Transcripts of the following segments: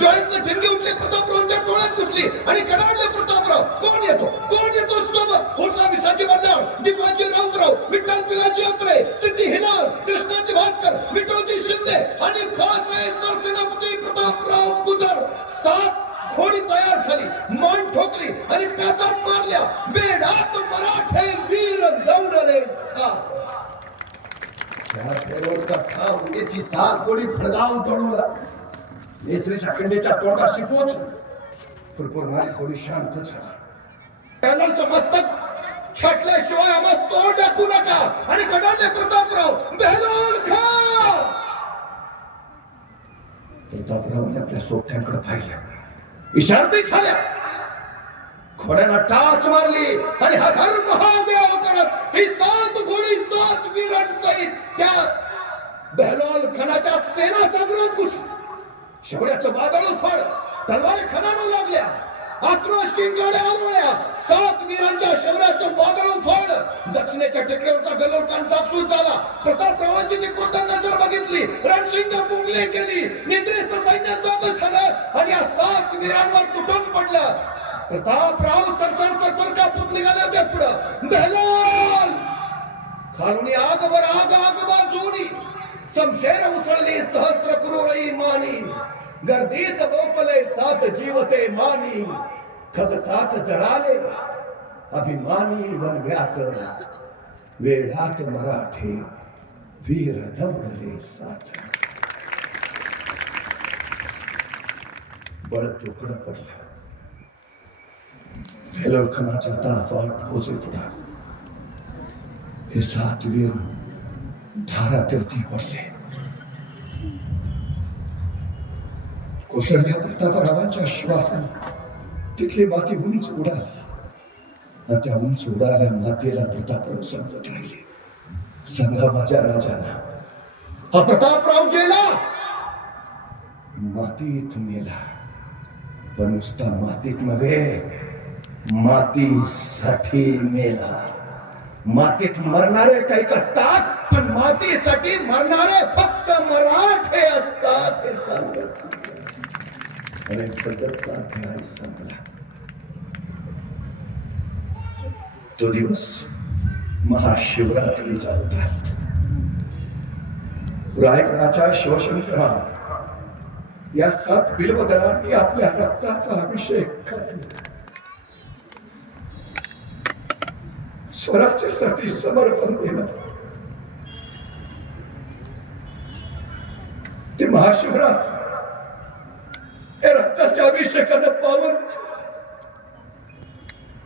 डोळ्यातनं ठिणगी उठले प्रतापरावांच्या डोळ्यात घुसली आणि कडाडले प्रतापराव कोण येतो? कोण येतो सोबत? उठला विसाची बदलाव दीपाची राऊतराव विठ्ठल पिलाची अंतरे सिद्धी हिलाल कृष्णाची भास्कर विठोजी शिंदे आणि खास आहे सरसेनापती प्रतापराव कुदर सात घोडी तयार झाली मान ठोकली आणि टाचा मारल्या बेडात मराठे वीर दौडले सात. त्या पेरोडचा ठाव याची सात कोडी फडगाव नेत्रे नेत्रीच्या खंडीच्या तोंडाशी पोच फुरफुरणारी कोडी शांत झाली. पॅनलचं मस्तक छटल्याशिवाय आम्हाला तोंड टाकू नका. आणि कडाने प्रतापराव बेलोल खा! प्रतापरावने आपल्या सोबत्यांकडे पाहिलं इशारतही झाल्या. घोड्याला टाच मारली. आणि हा हर महादेव करत ही सात घोडी सात वीरांसहित त्या बेहलोल खानाच्या सेना सागरात घुसली. शौर्याचं वादळ उफाळ. तलवार खणाणू लागल्या. आक्रोश किंकाळ्या आरवळ्या सात वीरांच्या शौर्याचं वादळ उफळ. दक्षिणेच्या टेकड्यावरचा बेलोल खान चापसूत झाला. प्रतापरावांची निकृष्ट नजर बघितली. रणशिंग पुंगले केली. निद्रिस्त सैन्य जाग झालं. आणि या सात वीरांवर तुटून पडलं. प्रतापराव सरसर सरसर कापून निघाले होते पुढं. बेलोल! खालुनी आगवर आग आगवा जोरी समशेर उसळली सहस्त्र क्रोरई मानी. गर्दीत लोपले सात जीवते मानी खग सात जळाले अभिमानी वनव्यात वेढात मराठे वीर दौडले साथ बळ तुकडं पडलं. खेलखनाचा ताफा पोचे पुढा हे सात वीर धारातीर्थी पडले. कोसळल्या प्रतापरावांच्या श्वासन तिथली माती उंच उडाली. आणि त्या उंच उडाल्या मातीला प्रतापराव समजत राहिले. सांगा माझ्या राजांना हा प्रतापराव गेला. मातीत मेला पण नुसता मातीत नव्हे मातीसाठी मेला मातीत मरणारे काही असतात पण मातीसाठी मरणारे फक्त मराठे असतात हे सांगत. आणि जगतचा अध्याय संपला तो दिवस महाशिवरात्रीचा होता. रायगडाच्या शिवशंकरा या सात बिलवदलांनी आपल्या रक्ताचा अभिषेक स्वराज्यासाठी समर्पण केलं. ते महाशिवरात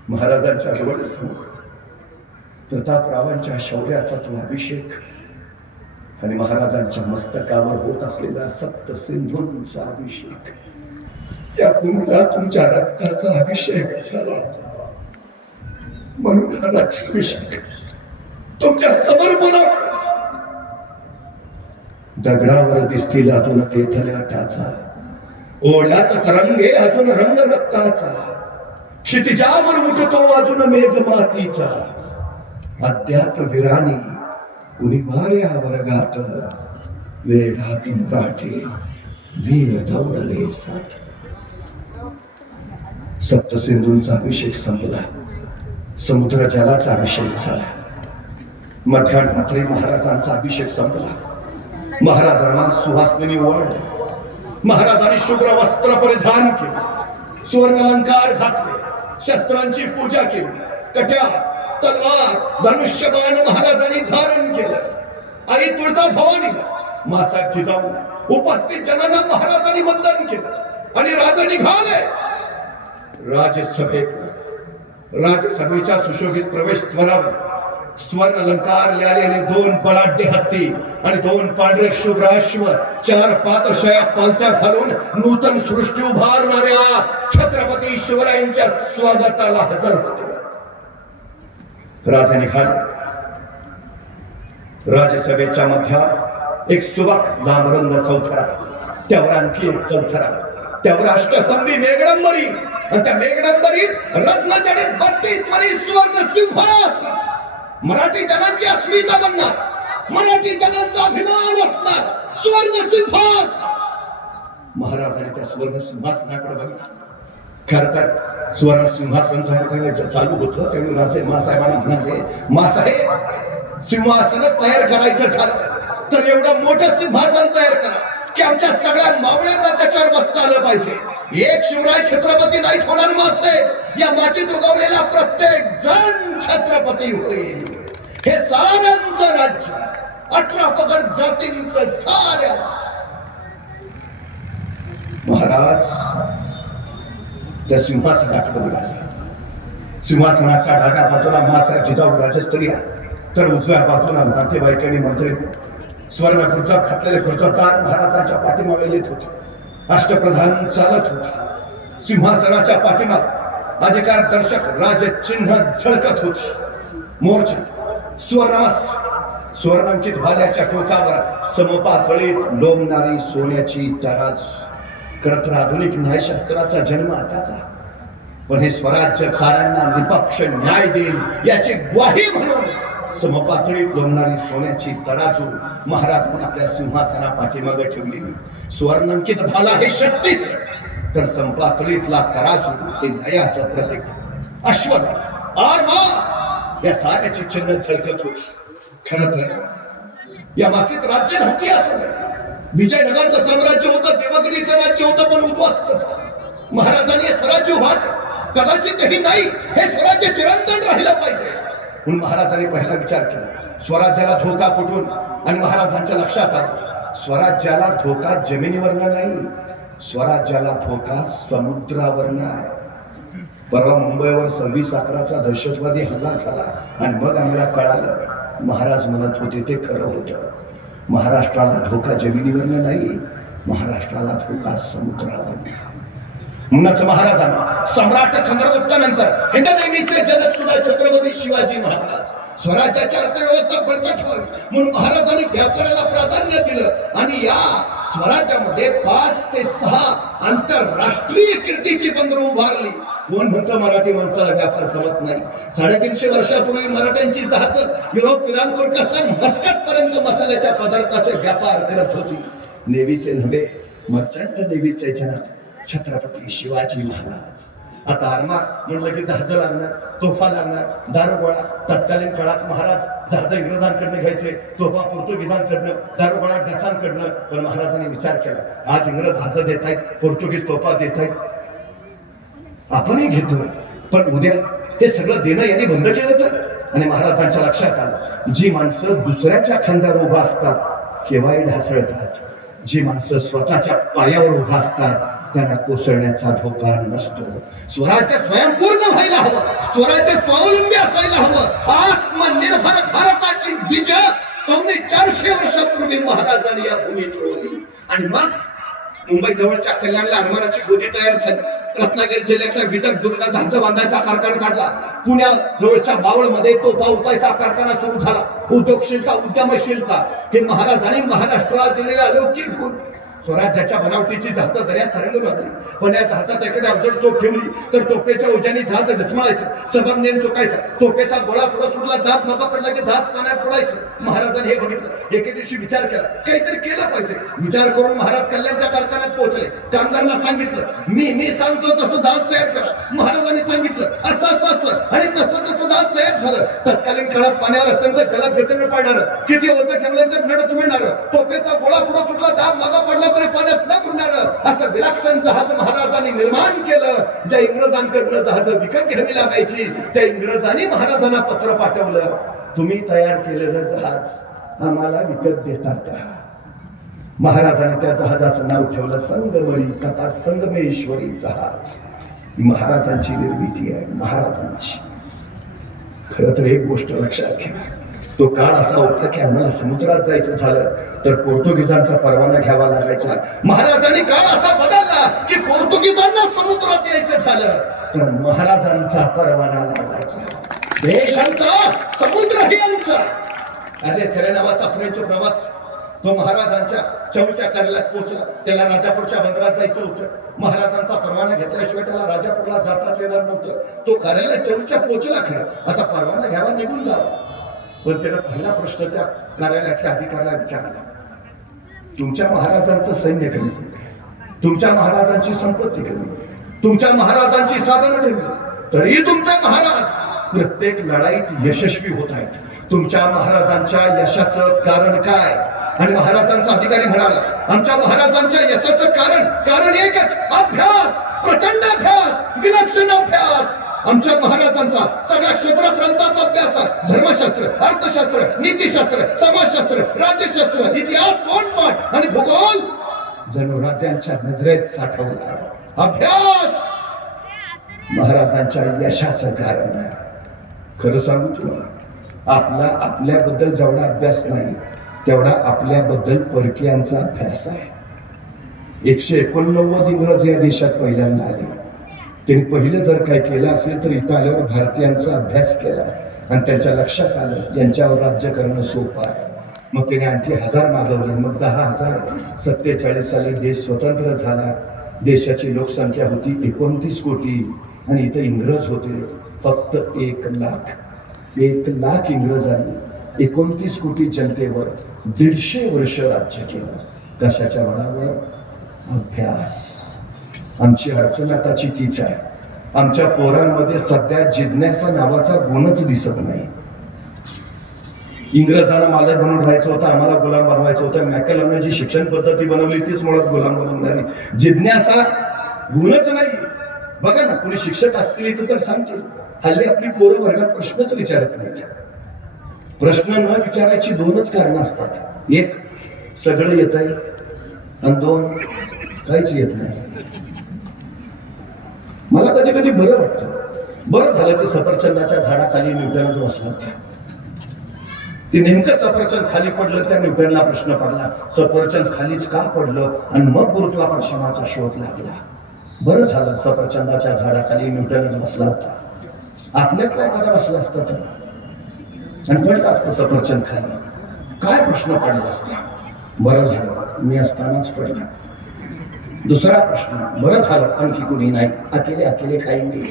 महाराजांच्या डोळ्यासमोर प्रतापरावांच्या शौर्याचा तो अभिषेक आणि महाराजांच्या मस्तकावर होत असलेला सप्त सिंधूंचा अभिषेक. त्या कुंडला तुमच्या रक्ताचा अभिषेक झाला. म्हणून हा राज्याभिषेक तुमच्या समर्पणात दगडावर दिसतील अजून तेथल्या टाचा. ओढ्यात तरंगे अजून रंग रक्ताचा क्षितिजावर उठतो अजून मेघ मातीचा. अद्याप विराणी कुणी मार्या वर्गात वेढातील राठे वीर दौडले साथ सप्तसिंधूंचा अभिषेक संपला. समुद्र जलाचा अभिषेक झाला. मध्यान रात्री महाराजांचा अभिषेक संपला. महाराजांना सुहासनी वळ. महाराजांनी शुभ्र वस्त्र परिधान केले. सुवर्ण अलंकार घातले. शस्त्रांची पूजा केली. कट्या तलवार धनुष्यबाण महाराजांनी धारण केलं. आई तुळजा भवानीला मासात जिजाऊला उपस्थित जनांना महाराजांनी वंदन केलं. आणि राजा निघाले. राजसभेत राजसभेच्या सुशोभित प्रवेशद्वारावर स्वर्ण अलंकार लिहिलेले दोन बलाढ्य हत्ती आणि दोन पांढरे शुभ्र अश्व चार पातशया पालत्या घालून नूतन सृष्टी उभारणाऱ्या छत्रपती शिवरायांच्या स्वागताला हजर होते. राजा निघाले राज्यसभेच्या मध्यात एक सुबक लांबरुंद चौथरा त्यावर आणखी एक चौथरा त्यावर अष्टस्तंभी मेघडंबरी आणि त्या मेघडंबरीत रत्नजडित बत्तीस वरी सुवर्ण सिंहासन. मराठी जनांची अस्मिता बनणार. मराठी जनांचा अभिमान असणार. सुवर्ण सिंहास. महाराजांनी त्या सुवर्ण सिंहासनाकडे बघितलं खर तर सुवर्ण सिंहासन तयार करायचं चालू होतं. त्यावेळी राजे मासाहेबांना म्हणाले मासाहेब सिंहासनच तयार करायचं झालं. तर एवढं मोठं सिंहासन तयार करा की आमच्या सगळ्या मावळ्यांना त्याच्यावर बसता आलं पाहिजे. एक शिवराय छत्रपती नाही होणार मासाहेब. या मातीत उगवलेला प्रत्येक जण छत्रपती होईल. हे साऱ्यांचं राज्य अठरा पगड जातींचं साऱ्या महाराज त्या सिंहासनात बघाले सिंहासनाच्या डाव्या बाजूला मासाहेब जिजाऊ राजस्त्रिया तर उजव्या बाजूला नातेवाईक आणि मंत्री. स्वर्ण खुर्चा घातलेले खुर्चतार महाराजांच्या पाठीमागे येत होते. अष्टप्रधान चालत होते. सिंहासनाच्या पाठीमाग. अधिकार दर्शक राजचिन्ह झळकत होते. मोर्चा स्वर्णास स्वर्णांकित भाल्याच्या टोकावर समपातळीत डोंबणारी सोन्याची तराज. खरं तर आधुनिक न्यायशास्त्राचा जन्म आताचा. पण हे स्वराज्य खाऱ्यांना निपक्ष न्याय देईल याची ग्वाही म्हणून समपातळीत लोंबणारी सोन्याची तराजू महाराजांनी आपल्या सिंहासना पाठीमागे ठेवली. स्वर्णांकित भाला हे शक्तीच तर संपातळीतला तराजू हे न्यायाचं प्रतीक. अश्वत आरमा या साऱ्याची चिन्ह झळकत होती. खर तर या मातीत राज्य नव्हती असं. विजयनगरचं साम्राज्य होतं देवगिरीचं राज्य होतं पण उद्ध्वस्त महाराजांनी स्वराज्य उभार कदाचितही कदाचित नाही हे स्वराज्य चिरंतन राहिलं पाहिजे. म्हणून महाराजांनी पहिला विचार केला. स्वराज्याला धोका कुठून? आणि महाराजांच्या लक्षात आलं. स्वराज्याला धोका जमिनीवरनं नाही स्वराज्याला धोका समुद्रावरनं आहे. परवा मुंबईवर सव्वीस अकराचा दहशतवादी हल्ला झाला आणि मग आम्हाला कळालं महाराज म्हणत होते ते खरं होतं. महाराष्ट्राला धोका जमिनीवरनं नाही महाराष्ट्राला धोका समुद्रावर म्हणूनच महाराजांना सम्राट चंद्रगुप्तानंतर हिंददेवीचे जनक सुद्धा छत्रपती शिवाजी महाराज स्वराज्याची अर्थव्यवस्था बळकट होईल म्हणून महाराजांनी व्यापाराला प्राधान्य दिलं आणि या स्वराज्यामध्ये पाच ते सहा आंतरराष्ट्रीय कीर्तीची बंदर उभारली. कोण म्हणतं मराठी माणसाला व्यापार जमत नाही? साडेतीनशे वर्षापूर्वी मराठ्यांची जहाज युरोप इराण तुर्कस्तान मस्कत पर्यंत मसाल्याच्या पदार्थाचे व्यापार करत होती. नेव्हीचे नव्हे मर्चंट नेव्हीचे जनक छत्रपती शिवाजी महाराज. आता आरमार म्हणलं की जहाजं लागणार तोफा लागणार दारुगोळा तत्कालीन काळात महाराज जहाजं इंग्रजांकडनं घ्यायचे तोफा पोर्तुगीजांकडनं दारुगोळा डचांकडनं पण महाराजांनी विचार केला आज इंग्रज जहाजं देत आहेत पोर्तुगीज तोफा देत आहेत. आपणही घेतो पण उद्या हे सगळं देणं यांनी बंद केलं तर? आणि महाराजांच्या लक्षात आलं जी माणसं दुसऱ्याच्या खांद्यावर उभा असतात केव्हाही ढासळतात. जी माणसं स्वतःच्या पायावर उभा असतात त्यांना कोसळण्याचा धोका नसतो. स्वराज्य स्वयंपूर्ण व्हायला हवं. स्वराज्य स्वावलंबी असायला हवं. आत्मनिर्भर भारताची बीज पावणे चारशे वर्षापूर्वी महाराजांनी या भूमीत रोवली आणि मग मुंबई जवळच्या कल्याणला आरमाराची गोदी तयार झाली. रत्नागिरी जिल्ह्याच्या विदक दुर्गा जहाज बांधायचा कारखाना काढला. पुण्या जवळच्या बावळमध्ये तो पावतायचा कारखाना सुरू झाला. उद्योगशीलता उद्यमशीलता. हे महाराजांनी महाराष्ट्राला दिलेल्या अलौकिक स्वराज्याच्या बनावटीची जहाज दर्यात तरंग पण या जहाजात एखाद्या अवजड तोफ ठेवली तर टोपेच्या ओझ्याने जहाज डचमाळायचं सबब नेम चुकायचा. टोपेचा गोळा पुढे सुटला दाब मागा पडला की जहाज पाण्यात पडायचं महाराजांनी हे बघितलं. एके दिवशी विचार केला. काहीतरी केलं पाहिजे. विचार करून महाराज कल्याणच्या कारखान्यात पोहोचले. कामगारांना सांगितलं मी मी सांगतो तसं जहाज तयार करा. महाराजांनी सांगितलं असं असं असं. आणि तसं तसं जहाज तयार झालं. तत्कालीन काळात पाण्यावर अत्यंत जलद गतीने पाडणार किती होतं ठेवलं तर नडच मिळणार टोपेचा गोळा पुढे सुटला दाब मागा पडला तरी पाण्यात न बुडणार असं विलक्षण जहाज महाराजांनी निर्माण केलं ज्या इंग्रजांकडनं जहाज विकत घ्यावी लागायची त्या इंग्रजांनी महाराजांना पत्र पाठवलं तुम्ही तयार केलेलं जहाज आम्हाला विकत देता का? महाराजांनी त्या जहाजाचं नाव ठेवलं संगमरी तथा संगमेश्वरी जहाज. महाराजांची निर्मिती आहे महाराजांची. खर तर एक गोष्ट लक्षात घ्या तो काळ असा होता की आम्हाला समुद्रात जायचं झालं तर पोर्तुगीजांचा परवाना घ्यावा लागायचा. महाराजांनी काळ असा बदलला की पोर्तुगीजांना समुद्रात यायचं झालं तर महाराजांचा परवाना लागायचा. देशांचा समुद्रही आमचा. अरे खरे नावाचा फ्रेंच प्रवास. तो महाराजांच्या चौच्या कार्यालयात पोहोचला त्याला राजापूरच्या बंदरात जायचं होतं. महाराजांचा परवाना घेतल्याशिवाय त्याला राजापूरला जाताच येणार नव्हतं. तो कार्यालय चौच्या पोहोचला खरं. आता परवाना घ्यावा निघून जावा. पण त्यानं पहिला प्रश्न त्या कार्यालयातल्या अधिकाऱ्याला विचारला. तुमच्या महाराजांचं सैन्य कमी. तुमच्या महाराजांची संपत्ती कमी. तुमच्या महाराजांची साधनं ठेवली तरी तुमचा महाराज प्रत्येक लढाईत यशस्वी होत आहेत. तुमच्या महाराजांच्या यशाचं कारण काय? आणि महाराजांचा अधिकारी म्हणाला आमच्या महाराजांच्या यशाचं कारण कारण एकच अभ्यास प्रचंड अभ्यास विलक्षण अभ्यास. आमच्या महाराजांचा सगळ्या क्षेत्रप्रांताचा अभ्यास आहे. धर्मशास्त्र अर्थशास्त्र नीतीशास्त्र समाजशास्त्र राज्यशास्त्र इतिहास तोंडपाठ आणि भूगोल जणू राज्यांच्या नजरेत साठवला. अभ्यास! महाराजांच्या यशाचं कारण आहे. खरं सांगू तुला आपला आपल्याबद्दल जेवढा अभ्यास नाही तेवढा आपल्याबद्दल परकीयांचा अभ्यास आहे. एकशे एकोणनव्वद इंग्रज या देशात पहिल्यांदा आले. त्यांनी पहिलं जर काय केलं असेल तर इथं आल्यावर भारतीयांचा अभ्यास केला. आणि त्यांच्या लक्षात आलं यांच्यावर राज्य करणं सोपं आहे. मग त्याने आणखी हजार मागवले. मग दहा हजार सत्तेचाळीस साली देश स्वतंत्र झाला. देशाची लोकसंख्या होती एकोणतीस कोटी आणि इथं इंग्रज होते फक्त एक लाख. एक लाख इंग्रजांनी एकोणतीस कोटी जनतेवर दीडशे वर्ष राज्य केलं. कशाच्या बळावर अभ्यास. आमची अडचण आताची तीच आहे. आमच्या पोरांमध्ये सध्या जिज्ञासा नावाचा गुणच दिसत नाही. इंग्रजांना मालक बनून राहायचं होतं आम्हाला गुलाम बनवायचं होतं. मॅकॅलमने जी शिक्षण पद्धती बनवली तीच मुळात गुलाम बनवणारी जिज्ञासा गुणच नाही. बघा ना कोणी शिक्षक असतील इथं तर सांगतील. हल्ली आपली पोरं वर्गात प्रश्नच विचारत नाहीत. प्रश्न न विचारायची दोनच कारणं असतात. एक सगळं येत आहे आणि दोन काहीच येत नाही. मला कधी कधी बरं वाटतं. बरं झालं ते सफरचंदाच्या झाडाखाली न्यूटनच बसला. होता ते नेमकं सफरचंद खाली पडलं त्या न्यूटनला प्रश्न पडला सफरचंद खालीच का पडलं? आणि मग गुरुत्वाकर्षणाचा शोध लागला. बरं झालं सफरचंदाच्या झाडाखाली न्यूटनच बसला होता. आपल्यातला एखादा बसला असता तर? आणि पडलं असतं सफरचंद खाली. काय प्रश्न पडला असता? बरं झालं मी असतानाच पडला. दुसरा प्रश्न बरं झालं आणखी कुणी नाही. अकेले अकेले काही नाही.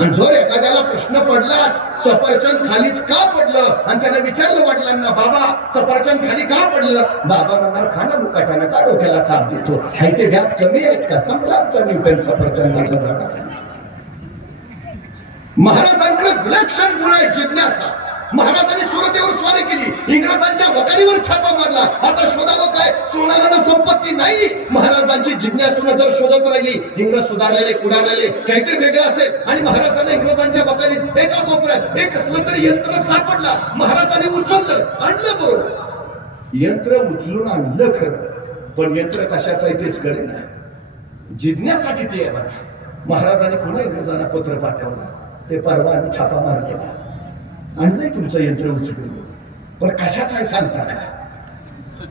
आणि जर एखाद्याला प्रश्न पडलाच सफरचंद खालीच का पडलं? आणि त्याने विचारलं वडिलांना बाबा सफरचंद खाली का पडलं? बाबा म्हणणार खाणं मुकाट्यानं का डोक्याला ताप देतो? हाय ते व्याप कमी आहेत का? संपला आमचा न्यूटन सफरचंदाचा झाडाखाली महाराजांकडे विलक्षण गुण आहे जिज्ञासा. महाराजांनी सुरतेवर स्वारी केली. इंग्रजांच्या वकारीवर छापा मारला. आता शोधावं काय? सोनाराला संपत्ती नाही. महाराजांची जिज्ञासून जर शोधत राहिली इंग्रज सुधारलेले कुडारलेले काहीतरी वेगळं असेल. आणि महाराजांना इंग्रजांच्या वकालीत एका कोपऱ्यात एक असलं तरी यंत्र सापडला. महाराजांनी उचललं आणलं बरोबर. यंत्र उचलून आणलं खरं. पण यंत्र कशाचं आहे तेच कळे नाही जिज्ञासाठी ते आहे महाराजांनी पुन्हा इंग्रजांना पत्र पाठवलं. ते परवा आम्ही छापा मार केला आणलंय तुमचं यंत्र उचलून पण कशाच आहे सांगता का?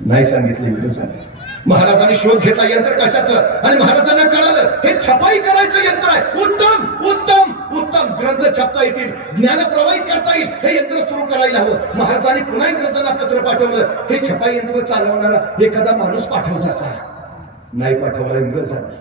नाही सांगितलं इंग्रजांनी महाराजांनी शोध घेतला यंत्र कशाचं? आणि महाराजांना कळालं हे छपाई करायचं यंत्र आहे. उत्तम उत्तम उत्तम. ग्रंथ छापता येतील ज्ञान प्रवाहित करता येईल हे यंत्र सुरू करायला हवं. महाराजांनी पुन्हा इंग्रजांना पत्र पाठवलं हे छपाई यंत्र चालवणारा एखादा माणूस पाठवता का नाही पाठवला इंग्रजांनी.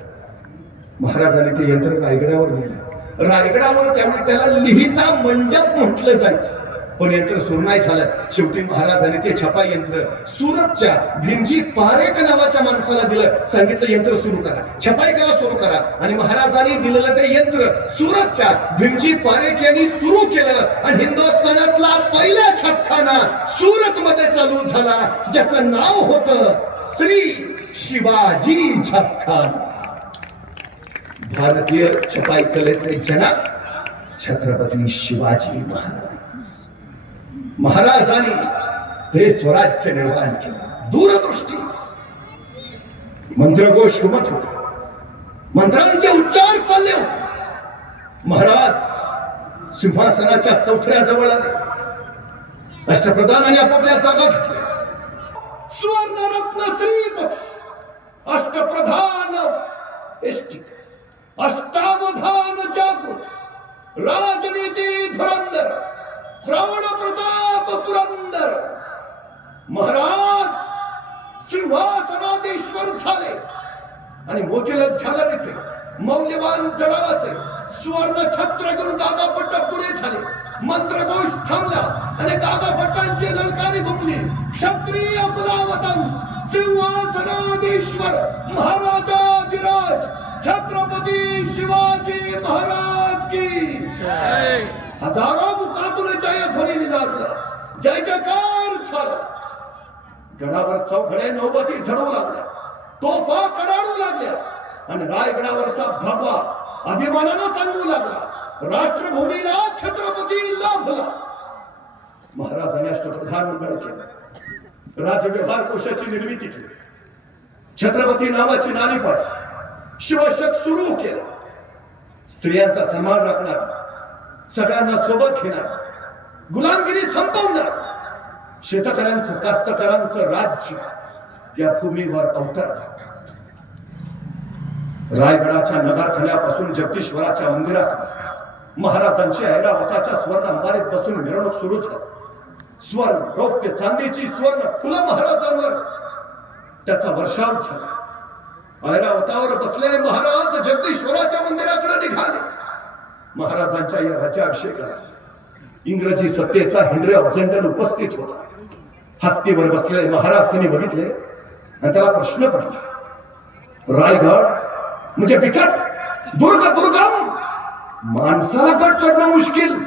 महाराजांनी ते यंत्र कायगड्यावर नेलं. रायगडावर त्यामुळे त्याला लिहिता मंडप म्हटलं जायचं. पण यंत्र सुरू नाही झालं. शेवटी महाराजांनी ते छपा यंत्र सुरतच्या भीमजी पारेख नावाच्या माणसाला दिलं. सांगितलं यंत्र सुरू करा. छपाई करा सुरू करा. आणि महाराजांनी दिलेलं ते यंत्र सुरतच्या भीमजी पारेख यांनी सुरू केलं. आणि हिंदुस्थानातला पहिला छापखाना सुरत मध्ये चालू झाला ज्याचं नाव होतं श्री शिवाजी छापखाना. भारतीय छपाई कलेचे जनक छत्रपती शिवाजी महाराज. महाराजांनी हे स्वराज्य निर्माण केलं. दूरदृष्टीच मंत्रघोष घुमत होते. मंत्रांचे उच्चार चालले होते. महाराज सिंहासनाच्या चौथऱ्याजवळ आले. अष्टप्रधानाने आपापल्या जागा घेतल्या. सुवर्ण रत्न श्रीपती अष्टप्रधान एष्टी अष्टावधान जागृत राजनीती धुरंदर प्राण प्रताप पुरंदर। महाराज सिंहासनाधीश्वर झाले आणि मोतीला झालरीचे मौल्यवान जळावाचे सुवर्ण छत्र घेऊन दादा पट्ट पुढे झाले. मंत्रघोष थांबला आणि दादा भट्टांची ललकारी घुमली. क्षत्रिय कुलावतंस सिंहासनाधीश्वर महाराजाधिराज छत्रपती शिवाजी महाराज की हजारो मुखातून जय ध्वनी निनादला जय जयकार झाला. गडावर चौघडे नौबती झडवू लागल्या. तोफा कडाडू लागल्या. आणि रायगडावरचा भगवा अभिमानानं सांगू लागला. राष्ट्रभूमीला छत्रपती लाभला. महाराजांनी अष्टप्रधान मंडळ केलं. राजव्यवहार कोशाची निर्मिती केली. छत्रपती नावाची नाणी पडली. शिवशक सुरू केला. स्त्रियांचा सन्मान राखणार सगळ्यांना सोबत घेणार गुलामगिरी संपवणार शेतकऱ्यांचं कास्तकऱ्यांचं राज्य या भूमीवर अवतर रायगडाच्या नगारखान्यापासून जगदीश्वराच्या मंदिरात महाराजांची ऐरावताच्या स्वर्ण अंबारीत बसून मिरवणूक सुरू झाली. स्वर्ण रौप्य चांदीची स्वर्ण फुलं महाराजांवर त्याचा वर्षाव झाला. ऐरावतावर बसलेले महाराज जगदीश्वराच्या मंदिराकडे निघाले. महाराजांच्या या राज्याभिषेकाला इंग्रजी सत्तेचा हेनरी ऑक्झेंटन उपस्थित होता. हत्तीवर बसलेले महाराज त्यांनी बघितले आणि त्याला प्रश्न पडला. रायगड म्हणजे बिकट दुर्ग दुर्गम माणसाला गट चढणं मुश्किल.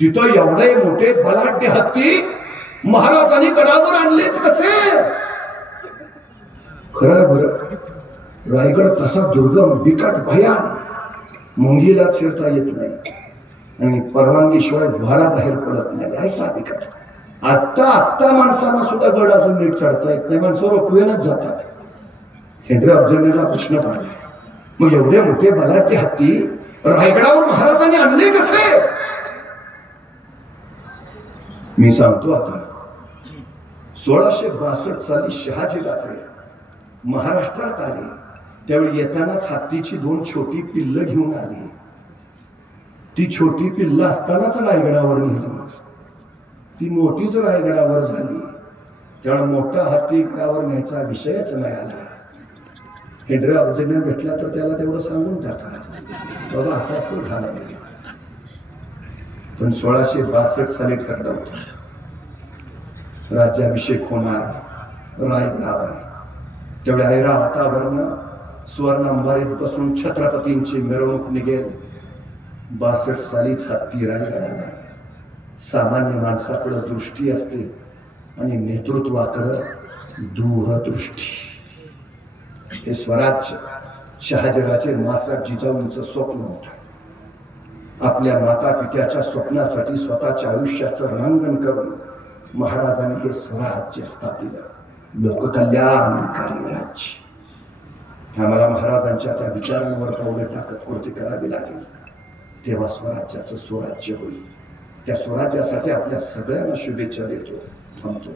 तिथं एवढे मोठे बलाढ्य हत्ती महाराजांनी गडावर आणलेच कसे? खरं बरं रायगड तसा दुर्गम बिकट भयान मुंगीला शिरता येत नाही. आणि परवानगीशिवाय घराबाहेर बाहेर पडत नाही. ऐसा बिकट. आत्ता आत्ता माणसांना सुद्धा गड अजून नीट चढता येत नाही. माणसं रोपवेनच जातात. हेनरी ऑब्झर्वेला प्रश्न पडला. मग एवढे मोठे बलाटे हत्ती रायगडावर महाराजांनी आणले कसे? मी सांगतो आता. सोळाशे बासष्ट साली शहाजी राजे महाराष्ट्रात आले. त्यावेळी येतानाच हत्तीची दोन छोटी पिल्ल घेऊन आली. ती छोटी पिल्ल असतानाच रायगडावर नेली. ती मोठीच रायगडावर झाली. त्यामुळे मोठा हत्ती इकडावर न्यायचा विषयच नाही आला. हेनरी ऑब्झर्वेन भेटला तर त्याला तेवढं सांगून टाका. बाबा असं असं झालं. पण सोळाशे बासष्ट साली ठरलं होतं. राज्याभिषेक होणार रायगडावर. तेवढ्या ऐरावतावरनं सुवर्ण अंबारीतपासून छत्रपतींची मिरवणूक निघेल. बासष्ट सालीचा हत्ती रायगडाला सामान्य माणसाकडं दृष्टी असते आणि नेतृत्वाकडं दूरदृष्टी. हे स्वराज्य शहाजराचे मासा जिजाऊंचं स्वप्न होतं. आपल्या माता पित्याच्या स्वप्नासाठी स्वतःच्या आयुष्याचं रंगन करून महाराजांनी हे स्वराज्य स्थापित लोककल्याणकारी राज्य. आम्हाला महाराजांच्या त्या विचारांवर पावले टाकत कृती करावी लागेल. तेव्हा स्वराज्याचं स्वराज्य होईल. त्या स्वराज्यासाठी आपल्या सगळ्यांना शुभेच्छा देतो. थांबतो.